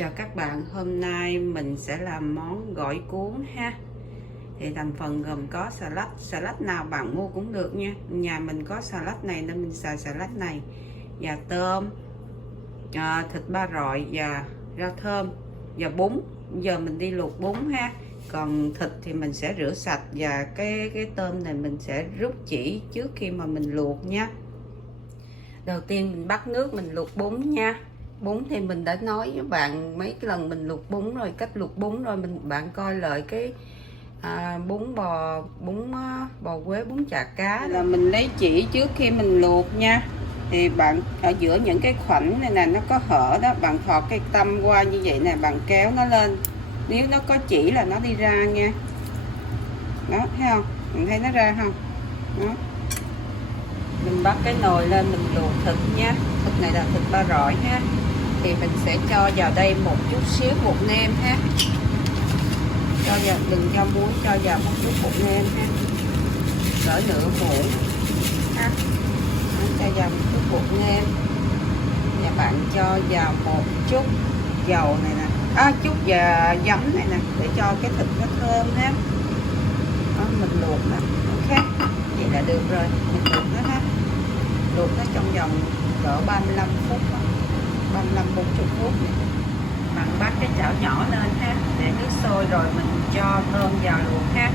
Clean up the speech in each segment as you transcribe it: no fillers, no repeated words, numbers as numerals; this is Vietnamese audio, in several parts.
Chào các bạn, hôm nay mình sẽ làm món gỏi cuốn ha. Thì thành phần gồm có salad nào bạn mua cũng được nha. Nhà mình có salad này nên mình xài salad này. Và tôm, thịt ba rọi và rau thơm và bún. Giờ mình đi luộc bún ha. Còn thịt thì mình sẽ rửa sạch và cái tôm này mình sẽ rút chỉ trước khi mà mình luộc nha. Đầu tiên mình bắt nước mình luộc bún nha. Bún thì mình đã nói với bạn mấy cái lần mình luộc bún rồi, cách luộc bún rồi, bạn coi lại cái bún bò Quế, bún chả cá là mình lấy chỉ trước khi mình luộc nha. Thì bạn ở giữa những cái khoảnh này nè, nó có hở đó, bạn thọt cái tăm qua như vậy nè, bạn kéo nó lên, nếu nó có chỉ là nó đi ra nha. Đó, thấy không, mình thấy nó ra không đó. Mình bắt cái nồi lên mình luộc thịt nha. Thịt này là thịt ba rọi ha. Thì mình sẽ cho vào đây một chút xíu bột nêm ha. Cho vào, đừng cho muối, cho vào một chút bột nêm ha, cỡ nửa muỗng ha. Cho vào một chút bột nêm và bạn cho vào một chút dầu này nè, chút giấm này nè, để cho cái thịt nó thơm ha. Đó, mình luộc nó, ok, vậy là được rồi. Mình luộc nó ha, luộc nó trong vòng cỡ 35 phút đó. 35-40 phút. Bạn bắt cái chảo nhỏ lên ha, để nước sôi rồi mình cho tôm vào luộc ha.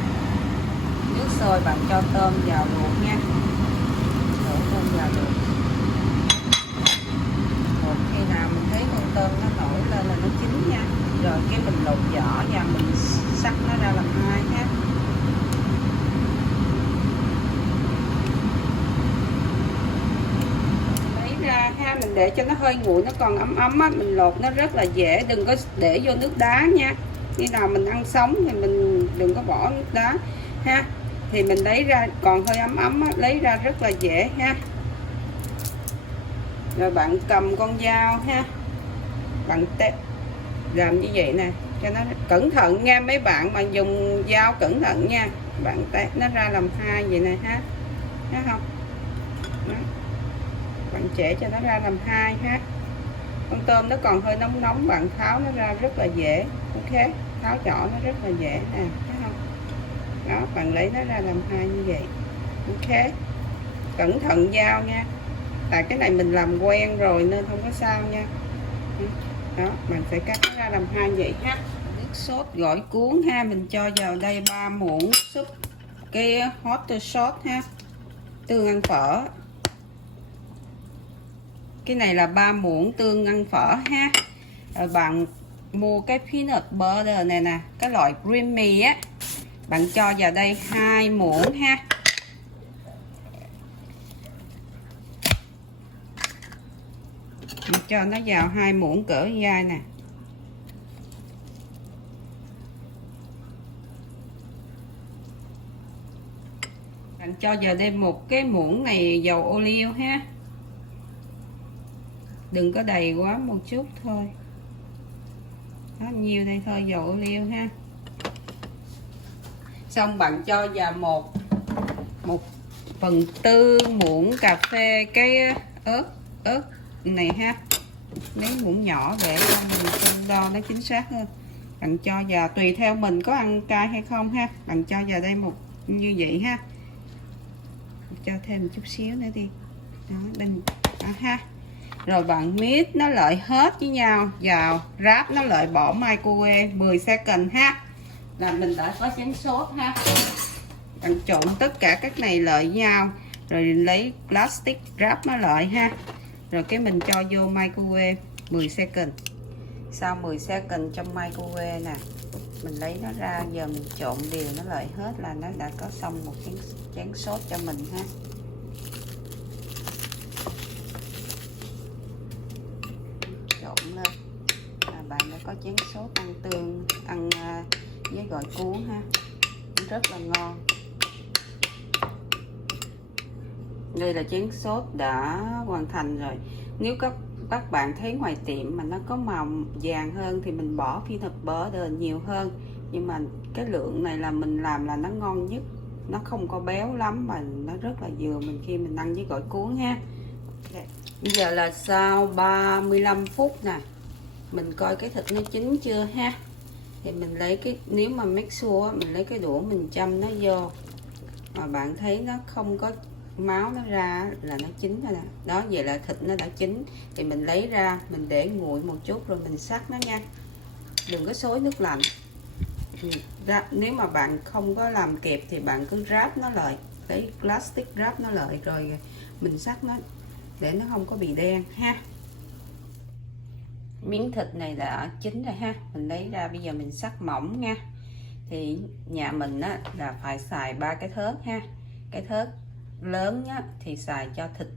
Nước sôi bạn cho tôm vào luộc nha, đổ tôm vào luộc. Một khi nào mình thấy con tôm nó nổi lên là nó chín nha, rồi cái mình lột vỏ và mình cắt nó ra làm hai ha. Ha, mình để cho nó hơi nguội, nó còn ấm ấm á, mình lột nó rất là dễ, đừng có để vô nước đá nha. Khi nào mình ăn sống thì mình đừng có bỏ nước đá ha. Thì mình lấy ra còn hơi ấm ấm á, lấy ra rất là dễ ha. Rồi bạn cầm con dao ha, bạn làm như vậy nè, cho nó cẩn thận nha mấy bạn, mà dùng dao cẩn thận nha. Bạn tét nó ra làm hai vậy nè ha, thấy không? Đó. Bạn chẻ cho nó ra làm hai ha. Con tôm nó còn hơi nóng nóng, bạn tháo nó ra rất là dễ, ok, tháo vỏ nó rất là dễ nè, thấy không? Đó, bạn lấy nó ra làm hai như vậy, ok. Cẩn thận dao nha, tại cái này mình làm quen rồi nên không có sao nha. Đó, bạn sẽ cắt nó ra làm hai vậy ha. Nước sốt gỏi cuốn ha, mình cho vào đây 3 muỗng súp cái hot sauce ha, tương ăn phở. Cái này là 3 muỗng tương ăn phở ha. Rồi bạn mua cái peanut butter này nè, cái loại creamy á, bạn cho vào đây 2 muỗng ha. Mình cho nó vào 2 muỗng cỡ dai nè. Bạn cho vào đây một cái muỗng này dầu ô liu ha. Đừng có đầy quá, một chút thôi. Đó, nhiêu đây thôi, dầu ô liu ha. Xong bạn cho vào 1/4 muỗng cà phê cái ớt này ha. Lấy muỗng nhỏ để cho mình đo nó chính xác hơn. Bạn cho vào tùy theo mình có ăn cay hay không ha. Bạn cho vào đây một như vậy ha. Cho thêm một chút xíu nữa đi. Đó, đừng ha. Rồi bạn mix nó lại hết với nhau vào, ráp nó lại, bỏ microwave 10 second ha. Là mình đã có chén sốt ha. Bạn trộn tất cả các này lại với nhau, rồi lấy plastic ráp nó lại ha. Rồi cái mình cho vô microwave 10 second. Sau 10 second trong microwave nè, mình lấy nó ra, giờ mình trộn đều nó lại hết là nó đã có xong một chén sốt cho mình ha. Trộn lên là bạn đã có chén sốt ăn tương, ăn với gỏi cuốn ha, rất là ngon. Đây là chén sốt đã hoàn thành rồi. Nếu các bạn thấy ngoài tiệm mà nó có màu vàng hơn thì mình bỏ peanut butter nhiều hơn, nhưng mà cái lượng này là mình làm là nó ngon nhất, nó không có béo lắm mà nó rất là vừa mình khi mình ăn với gỏi cuốn ha. Bây giờ là sau 35 phút nè, mình coi cái thịt nó chín chưa ha. Thì mình lấy cái, nếu mà make sure mình lấy cái đũa mình châm nó vô mà bạn thấy nó không có máu nó ra là nó chín rồi nè. Đó, vậy là thịt nó đã chín. Thì mình lấy ra, mình để nguội một chút rồi mình sắc nó nha. Đừng có xối nước lạnh. Nếu mà bạn không có làm kịp thì bạn cứ ráp nó lại, lấy plastic ráp nó lại rồi mình sắc nó để nó không có bị đen ha. Miếng thịt này đã chín rồi ha, mình lấy ra bây giờ mình sắc mỏng nha. Thì nhà mình á là phải xài 3 cái thớt ha. Cái thớt lớn nhá thì xài cho thịt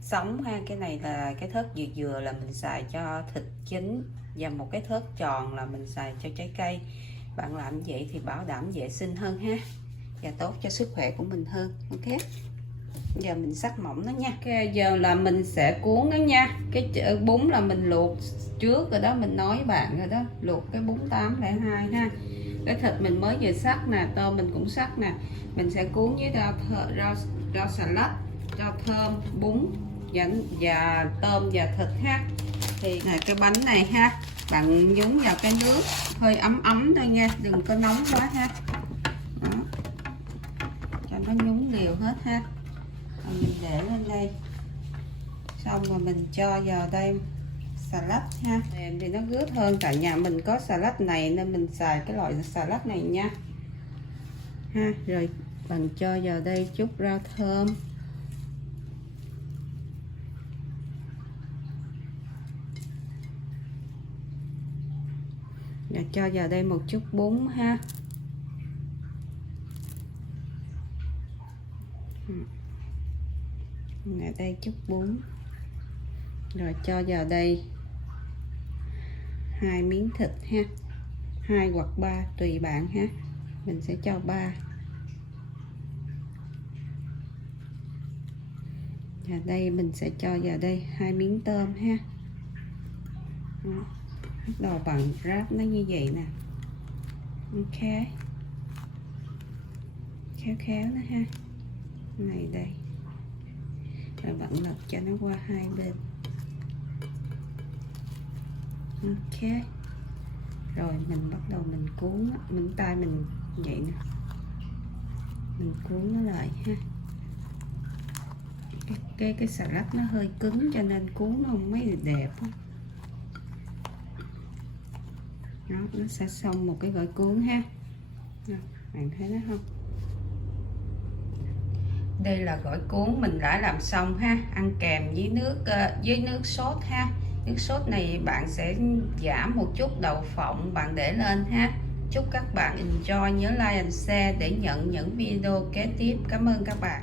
sống ha, cái này là cái thớt vừa vừa là mình xài cho thịt chín, và một cái thớt tròn là mình xài cho trái cây. Bạn làm vậy thì bảo đảm vệ sinh hơn ha, và tốt cho sức khỏe của mình hơn. Ok, giờ mình sắc mỏng nó nha. Ok, giờ là mình sẽ cuốn nó nha. Cái bún là mình luộc trước rồi đó, mình nói với bạn rồi đó, luộc cái bún 802 ha. Cái thịt mình mới vừa sắc nè, tôm mình cũng sắc nè. Mình sẽ cuốn với rau xà lách, rau thơm, bún và tôm và thịt ha. Thì này, cái bánh này ha, bạn nhúng vào cái nước hơi ấm ấm thôi nha, đừng có nóng quá ha. Đó, cho nó nhúng đều hết ha. Rồi mình để lên đây, xong rồi mình cho vào đây xà lách ha. Mềm thì nó ướt hơn, tại nhà mình có xà lách này nên mình xài cái loại xà lách này nha ha. Rồi bạn cho vào đây chút rau thơm, và cho vào đây một chút bún ha. Ở đây chút bún, rồi cho vào đây 2 miếng thịt ha, 2 hoặc 3 tùy bạn ha. Mình sẽ cho 3. Và đây mình sẽ cho vào đây 2 miếng tôm ha. Đó, bắt đầu bằng ráp nó như vậy nè. Ok, khéo khéo nó ha. Này đây, rồi bạn lật cho nó qua hai bên. Ok, rồi mình bắt đầu mình cuốn, mình tay mình vậy nè, mình cuốn nó lại ha. Cái xà lách nó hơi cứng cho nên cuốn nó không mấy đẹp. Đó, nó sẽ xong một cái gỏi cuốn ha. Đó, bạn thấy nó không? Đây là gỏi cuốn mình đã làm xong ha, ăn kèm với nước sốt ha. Nước sốt này bạn sẽ giảm một chút đậu phộng bạn để lên ha. Chúc các bạn enjoy, nhớ like and share để nhận những video kế tiếp. Cảm ơn các bạn.